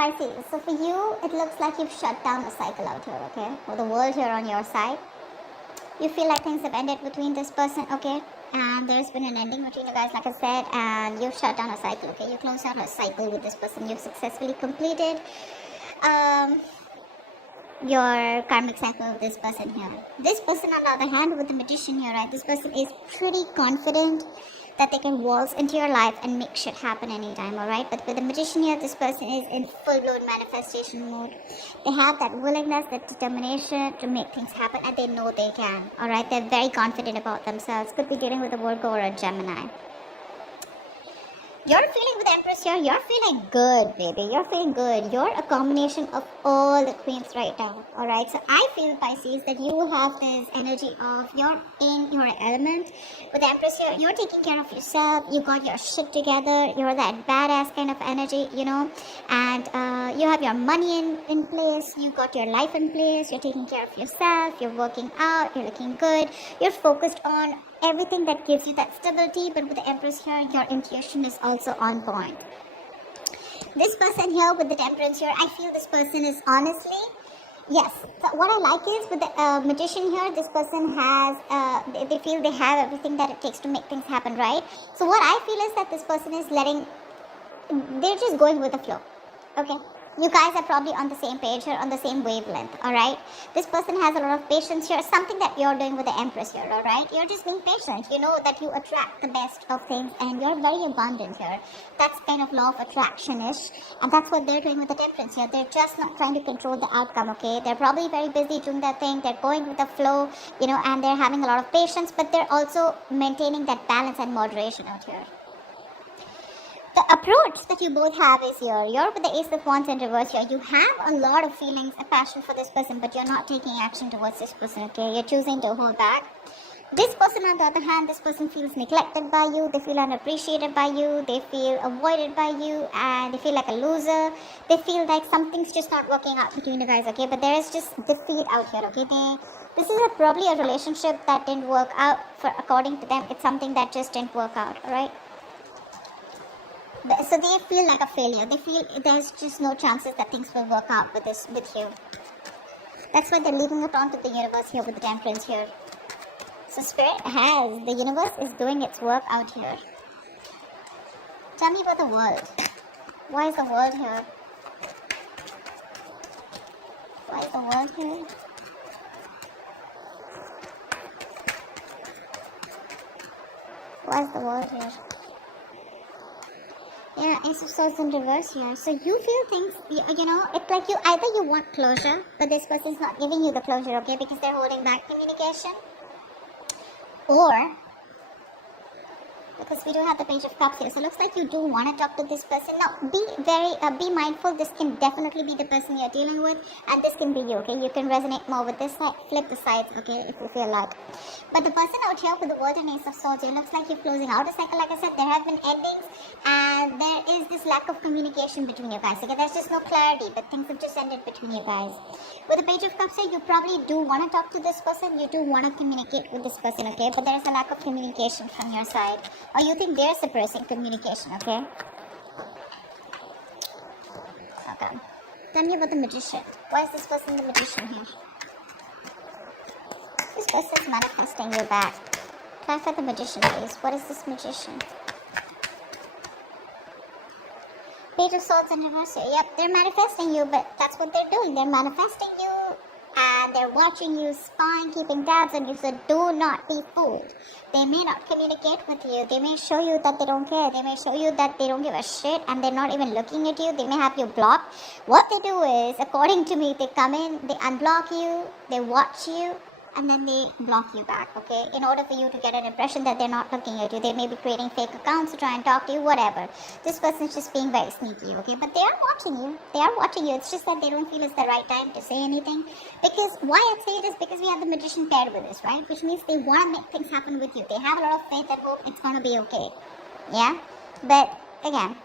Pisces, so for you, it looks like you've shut down a cycle out here, okay? With the world here on your side. You feel like things have ended between this person, okay? And there's been an ending between you guys, like I said, and you've shut down a cycle, okay? You closed out a cycle with this person. You've successfully completed your karmic cycle with this person here. This person, on the other hand, with the Magician here, right? This person is pretty confident that they can waltz into your life and make shit happen anytime, alright? But with the Magician here, this person is in full-blown manifestation mode. They have that willingness, that determination to make things happen, and they know they can, alright? They're very confident about themselves. Could be dealing with a Virgo or a Gemini. You're feeling with the Empress here, you're feeling good, baby. You're feeling good. You're a combination of all the queens right now, alright? So I feel, Pisces, that you have this energy of you're in your element. With the Empress here, you're taking care of yourself. You got your shit together. You're that badass kind of energy, you know. And you have your money in place. You got your life in place. You're taking care of yourself. You're working out. You're looking good. You're focused on everything that gives you that stability. But with the Empress here, your intuition is also on point. This person here with the Temperance here, I feel this person is honestly, yes. So what I like is with the Magician here, this person has, they feel they have everything that it takes to make things happen, right? So what I feel is that this person is they're just going with the flow, okay? You guys are probably on the same page here, on the same wavelength, alright? This person has a lot of patience here, something that you're doing with the Empress here, alright? You're just being patient. You know that you attract the best of things and you're very abundant here. That's kind of law of attraction-ish, and that's what they're doing with the Temperance here. They're just not trying to control the outcome, okay? They're probably very busy doing their thing. They're going with the flow, you know, and they're having a lot of patience, but they're also maintaining that balance and moderation out here. The approach that you both have is here. You're with the Ace of Wands in reverse here. You have a lot of feelings, a passion for this person, but you're not taking action towards this person, okay? You're choosing to hold back. This person, on the other hand, this person feels neglected by you. They feel unappreciated by you. They feel avoided by you, and they feel like a loser. They feel like something's just not working out between you guys, okay? But there is just defeat out here, okay? This is probably a relationship that didn't work out. According to them, it's something that just didn't work out, alright? So they feel like a failure. They feel there's just no chances that things will work out with you. That's why they're leaving it on to the universe here with the Temperance here. So the universe is doing its work out here. Tell me about the world. Why is the world here? Why is the world here? Why is the world here? Yeah, Ace of Swords in reverse here. So you feel things, you know, it's like either you want closure, but this person's not giving you the closure, okay, because they're holding back communication. Or, because we do have the Page of Cups here, so it looks like you do want to talk to this person. Now, be mindful, this can definitely be the person you're dealing with, and this can be you, okay? You can resonate more with this side, flip the sides, okay, if you feel like. But the person out here with the World and Ace of Swords, it looks like you're closing out a cycle. Like I said, there have been endings, and there is this lack of communication between you guys, okay? There's just no clarity, but things have just ended between you guys. With the Page of Cups here, you probably do want to talk to this person, you do want to communicate with this person, okay? But there is a lack of communication from your side. Or you think they're suppressing communication, okay? Okay. Tell me about the Magician. Why is this person the Magician here? This person is manifesting you back. Clarify the Magician, please. What is this Magician? Page of Swords in reverse here. Yep, they're manifesting you, but that's what they're doing. They're manifesting you, and they're watching you, spying, keeping tabs on you, so do not be fooled. They may not communicate with you. They may show you that they don't care. They may show you that they don't give a shit and they're not even looking at you. They may have you blocked. What they do is, according to me, they come in, they unblock you, they watch you, and then they block you back, okay? In order for you to get an impression that they're not looking at you. They may be creating fake accounts to try and talk to you, whatever. This person's just being very sneaky, okay? But they are watching you. They are watching you. It's just that they don't feel it's the right time to say anything. Because why I say it is because we have the Magician paired with this, right? Which means they want to make things happen with you. They have a lot of faith and hope it's going to be okay. Yeah? But, again,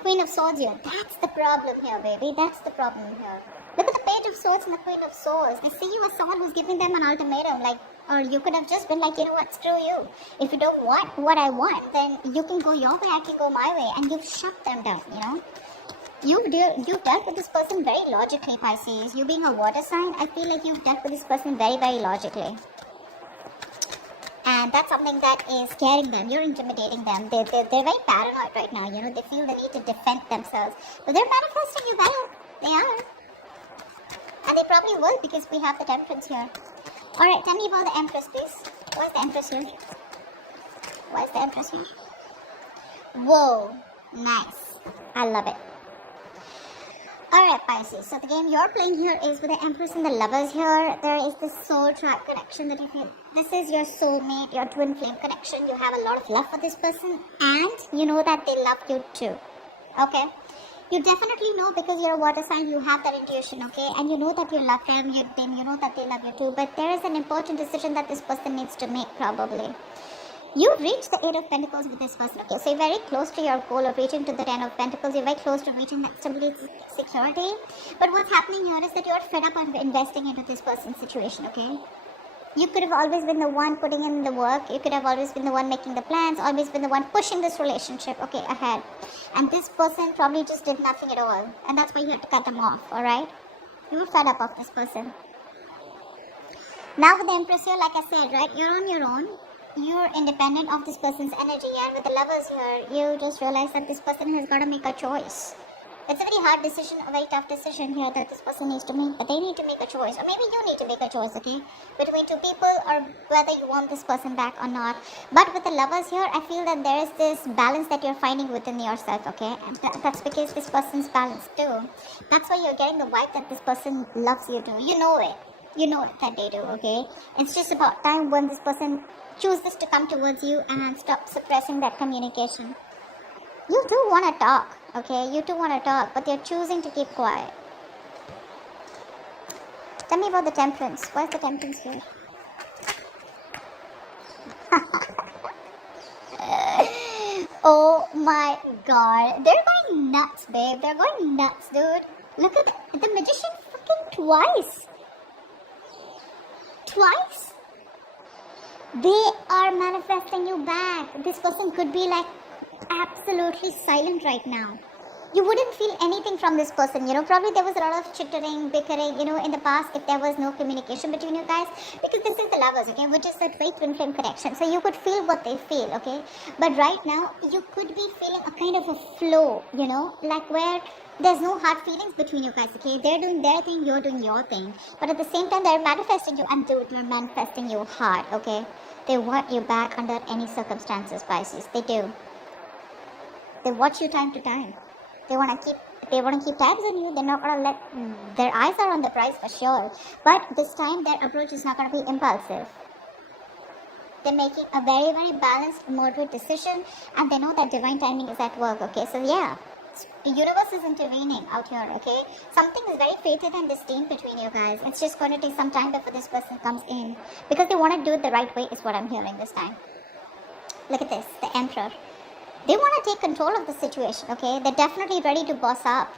Queen of Swords here. That's the problem here, baby. That's the problem here. Look at the Page of Swords and the Queen of Swords. They see you as someone who's giving them an ultimatum, like, or you could have just been like, you know what, screw you. If you don't want what I want, then you can go your way, I can go my way, and you've shut them down, you know. You've dealt with this person very logically, Pisces. You being a water sign, I feel like you've dealt with this person very, very logically. And that's something that is scaring them. You're intimidating them. They're very paranoid right now. You know, they feel the need to defend themselves. But they're manifesting you better. They are. And they probably will because we have the Temperance here. Alright, tell me about the Empress, please. Why is the Empress here? Why is the Empress here? Whoa. Nice. I love it. Alright, Pisces. So the game you're playing here is with the Empress and the Lovers here. There is this soul tribe connection that you feel. This is your soulmate, your twin flame connection. You have a lot of love for this person and you know that they love you too. Okay? You definitely know because you're a water sign, you have that intuition, okay? And you know that you love them, you know that they love you too. But there is an important decision that this person needs to make probably. You've reached the 8 of Pentacles with this person. Okay, so you're very close to your goal of reaching to the 10 of Pentacles. You're very close to reaching that stability, security. But what's happening here is that you're fed up of investing into this person's situation, okay? You could have always been the one putting in the work. You could have always been the one making the plans. Always been the one pushing this relationship, okay, ahead. And this person probably just did nothing at all. And that's why you had to cut them off, alright? You were fed up of this person. Now with the Empress here, like I said, right, you're on your own. You're independent of this person's energy, and with the Lovers here, you just realize that this person has got to make a choice. It's a very hard decision, a very tough decision here that this person needs to make, but they need to make a choice, or maybe you need to make a choice, okay, between two people, or whether you want this person back or not. But with the Lovers here, I feel that there is this balance that you're finding within yourself, okay, and that's because this person's balanced too. That's why you're getting the vibe that this person loves you too. You know it. You know that they do, okay? It's just about time when this person chooses to come towards you and stop suppressing that communication. You do want to talk, okay? You do want to talk, but they're choosing to keep quiet. Tell me about the Temperance. Why is the Temperance here? Oh my god. They're going nuts, babe. They're going nuts, dude. Look at the Magician fucking twice. Twice? They are manifesting you back. This person could be like absolutely silent right now. You wouldn't feel anything from this person, you know. Probably there was a lot of chittering, bickering, you know, in the past if there was no communication between you guys. Because this is the Lovers, okay, which is that very twin flame connection. So you could feel what they feel, okay. But right now, you could be feeling a kind of a flow, you know, like where there's no hard feelings between you guys, okay. They're doing their thing, you're doing your thing. But at the same time, they're manifesting you, and they're manifesting you hard, okay. They want you back under any circumstances, Pisces. They do. They watch you time to time. They want to keep tabs on you. They're not going to let, their eyes are on the prize for sure. But this time their approach is not going to be impulsive. They're making a very, very balanced, moderate decision, and they know that divine timing is at work, okay? So yeah, the universe is intervening out here, okay? Something is very fated and destined between you guys. It's just going to take some time before this person comes in. Because they want to do it the right way is what I'm hearing this time. Look at this, the Emperor. They want to take control of the situation, okay? They're definitely ready to boss up.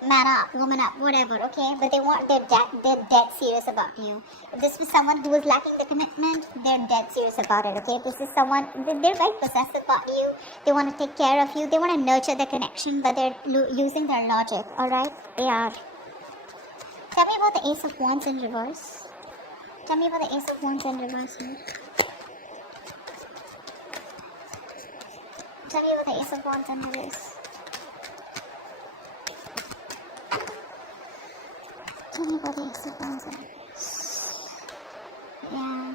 Man up, woman up, whatever, okay? But they're dead serious about you. If this was someone who was lacking the commitment, they're dead serious about it, okay? If this is someone, they're very possessive about you. They want to take care of you. They want to nurture the connection, but they're using their logic, alright? They are. Tell me about the Ace of Wands in reverse. Tell me about the Ace of Wands in reverse here. Tell me about the Ace of Wands in reverse. Tell me about the Ace of Wands in reverse. Yeah.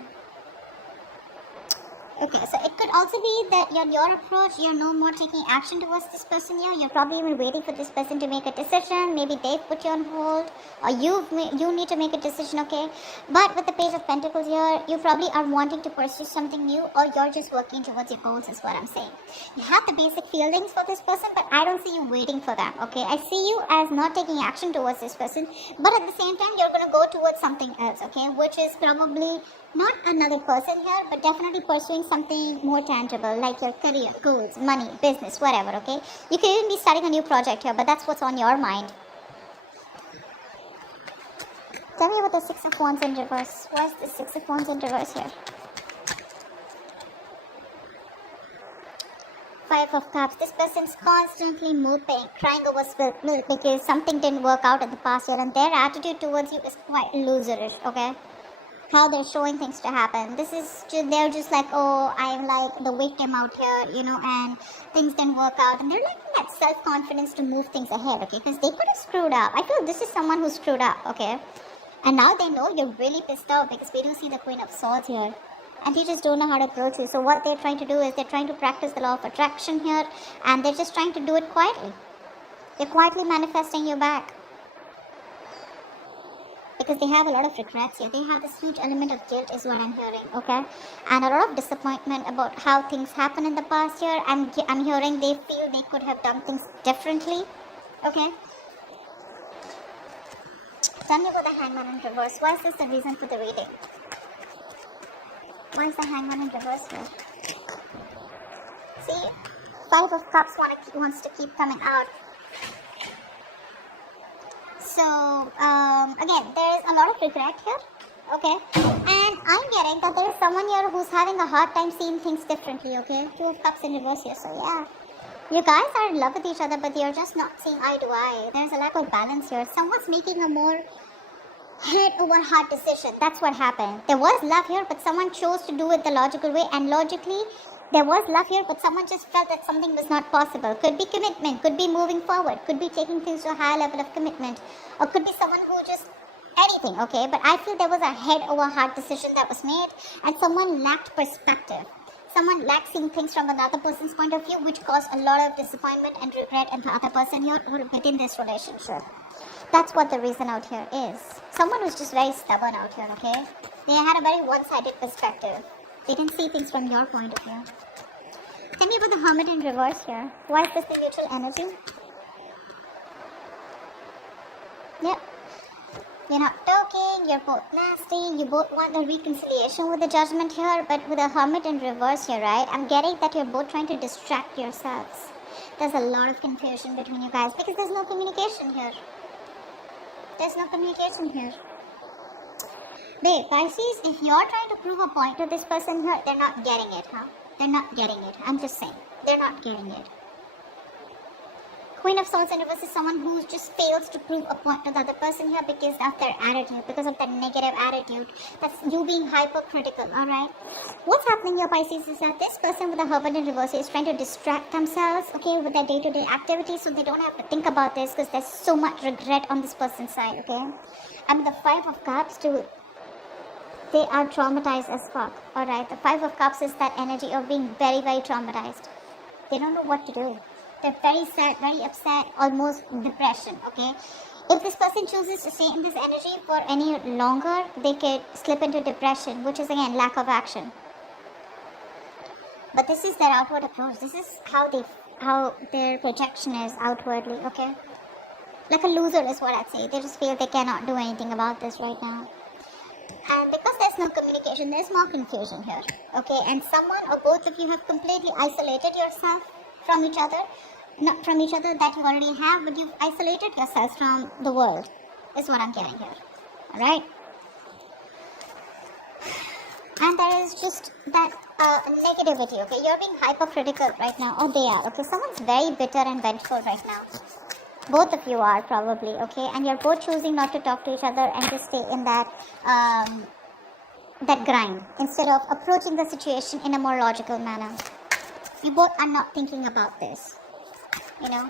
Okay, so it could also be that your approach, you're no more taking action towards this person here. You're probably even waiting for this person to make a decision. Maybe they've put you on hold, or you need to make a decision, okay? But with the Page of Pentacles here, you probably are wanting to pursue something new, or you're just working towards your goals is what I'm saying. You have the basic feelings for this person, but I don't see you waiting for them, okay? I see you as not taking action towards this person, but at the same time, you're going to go towards something else, okay? Which is probably not another person here, but definitely pursuing something more tangible, like your career, goals, money, business, whatever, okay? You could even be starting a new project here, but that's what's on your mind. Tell me about the Six of Wands in reverse. Why is the Six of Wands in reverse here? Five of Cups. This person's constantly moping, crying over spilled milk because something didn't work out in the past year, and their attitude towards you is quite loserish, okay? How they're showing things to happen. They're just like, oh, I'm like the victim out here, and things didn't work out. And they're lacking that self-confidence to move things ahead, okay? Because they could have screwed up. I feel this is someone who screwed up, okay? And now they know you're really pissed off because we do see the Queen of Swords here. And they just don't know how to approach you. So what they're trying to do is they're trying to practice the law of attraction here. And they're just trying to do it quietly. They're quietly manifesting you back. Because they have a lot of regrets here. They have this huge element of guilt is what I'm hearing, okay? And a lot of disappointment about how things happened in the past year. I'm hearing they feel they could have done things differently, okay? Tell me about the Hangman in reverse. Why is this the reason for the reading? Why is the Hangman in reverse here? See, Five of Cups wants to keep coming out. So, again, there is a lot of regret here, okay? And I'm getting that there is someone here who's having a hard time seeing things differently, okay? Two of Cups in reverse here, so yeah. You guys are in love with each other, but you're just not seeing eye to eye. There's a lack of balance here. Someone's making a more head over heart decision. That's what happened. There was love here, but someone chose to do it the logical way, and logically, there was love here, but someone just felt that something was not possible. Could be commitment, could be moving forward, could be taking things to a higher level of commitment, or could be someone who just anything, okay? But I feel there was a head over heart decision that was made, and someone lacked perspective. Someone lacked seeing things from another person's point of view, which caused a lot of disappointment and regret in the other person here or within this relationship. That's what the reason out here is. Someone was just very stubborn out here, okay? They had a very one-sided perspective. They didn't see things from your point of view. Tell me about the Hermit in reverse here. Why is this the mutual energy? Yep. You're not talking, you're both nasty, you both want a reconciliation with the Judgment here, but with the Hermit in reverse here, right? I'm getting that you're both trying to distract yourselves. There's a lot of confusion between you guys because there's no communication here. There's no communication here. Babe, Pisces, if you're trying to prove a point to this person here, they're not getting it, huh? They're not getting it. I'm just saying. They're not getting it. Queen of Swords in reverse is someone who just fails to prove a point to the other person here because of their attitude, because of their negative attitude. That's you being hypercritical, alright? What's happening here, Pisces, is that this person with the Hermit in reverse is trying to distract themselves, okay, with their day-to-day activities so they don't have to think about this because there's so much regret on this person's side, okay? And the Five of Cups too. They are traumatized as fuck, alright? The Five of Cups is that energy of being very, very traumatized. They don't know what to do. They're very sad, very upset, almost depression, okay? If this person chooses to stay in this energy for any longer, they could slip into depression, which is again lack of action. But this is their outward approach. This is how their projection is outwardly, okay? Like a loser is what I'd say. They just feel they cannot do anything about this right now. And because there's no communication, there's more confusion here, okay? And someone or both of you have completely isolated yourself from each other. Not from each other that you already have, but you've isolated yourselves from the world, is what I'm getting here, alright? And there is just that negativity, okay? You're being hypercritical right now, or they are, okay? Someone's very bitter and vengeful right now. Both of you are probably, okay? And you're both choosing not to talk to each other and just stay in that grind instead of approaching the situation in a more logical manner. You both are not thinking about this, you know?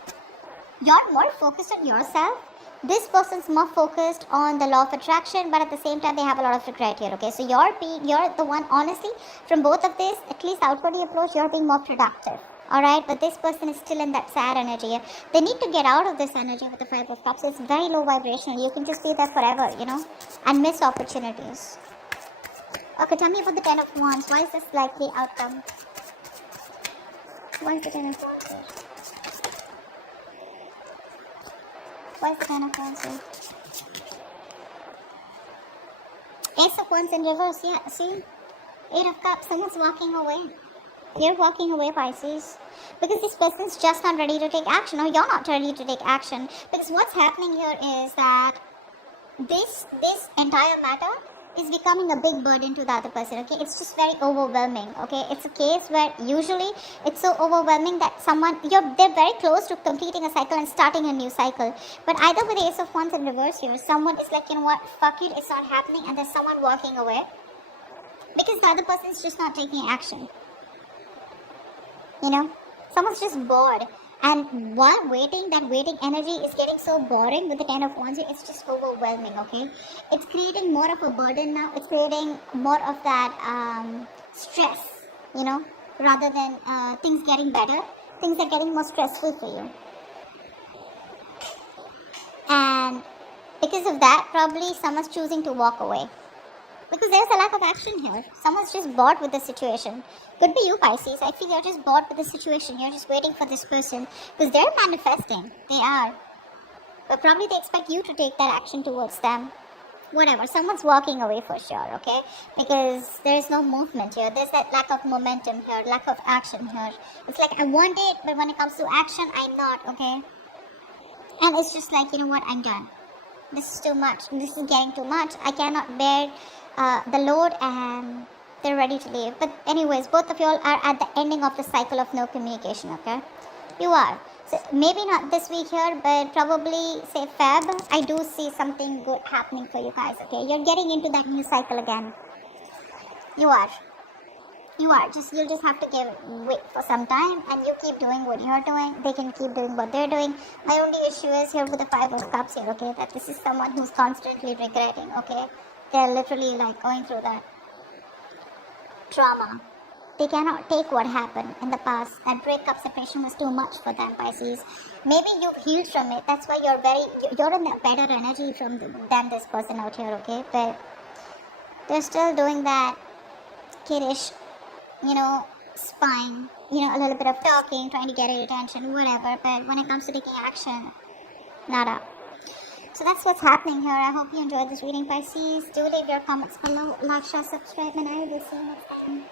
You're more focused on yourself. This person's more focused on the law of attraction, but at the same time, they have a lot of regret here, okay? So you're the one, honestly, from both of this, at least outwardly approach, you're being more productive. Alright, but this person is still in that sad energy. They need to get out of this energy with the Five of Cups. It's very low vibrational. You can just be there forever, you know, and miss opportunities. Okay, tell me about the Ten of Wands. Why is this likely outcome? Why is the Ten of Wands here? Why is the Ten of Wands here? Ace of Wands in reverse, yeah, see? Eight of Cups, someone's walking away. You're walking away, Pisces, because this person's just not ready to take action, or you're not ready to take action. Because what's happening here is that this entire matter is becoming a big burden to the other person. Okay, it's just very overwhelming. Okay, it's a case where usually it's so overwhelming that they're very close to completing a cycle and starting a new cycle. But either with the Ace of Wands in reverse here, someone is like, you know what, fuck it, it's not happening, and there's someone walking away because the other person is just not taking action. You know, someone's just bored. And while waiting, that waiting energy is getting so boring with the Ten of Wands. It's just overwhelming, okay? It's creating more of a burden now. It's creating more of that stress, you know, rather than things getting better. Things are getting more stressful for you. And because of that, probably someone's choosing to walk away. Because there's a lack of action here. Someone's just bored with the situation. Could be you, Pisces. I feel you're just bored with the situation. You're just waiting for this person. Because they're manifesting. They are. But probably they expect you to take that action towards them. Whatever. Someone's walking away for sure, okay? Because there's no movement here. There's that lack of momentum here. Lack of action here. It's like, I want it, but when it comes to action, I'm not, okay? And it's just like, you know what? I'm done. This is too much. This is getting too much. I cannot bear the load, and they're ready to leave. But anyways, both of you all are at the ending of the cycle of no communication, okay? You are. So maybe not this week here, but probably say Feb. I do see something good happening for you guys, okay? You're getting into that new cycle again. You are. You'll just have to wait for some time, and you keep doing what you're doing. They can keep doing what they're doing. My only issue is here with the Five of Cups here, okay? That this is someone who's constantly regretting, okay? They're literally like going through that trauma. They cannot take what happened in the past. That breakup separation was too much for them, Pisces. Maybe you've healed from it. That's why you're in that better energy than this person out here, okay? But they're still doing that kiddish, you know, spying, you know, a little bit of talking, trying to get your attention, whatever. But when it comes to taking action, nada. So that's what's happening here. I hope you enjoyed this reading, Pisces. Do leave your comments below, like, share, subscribe, and I will see you next time.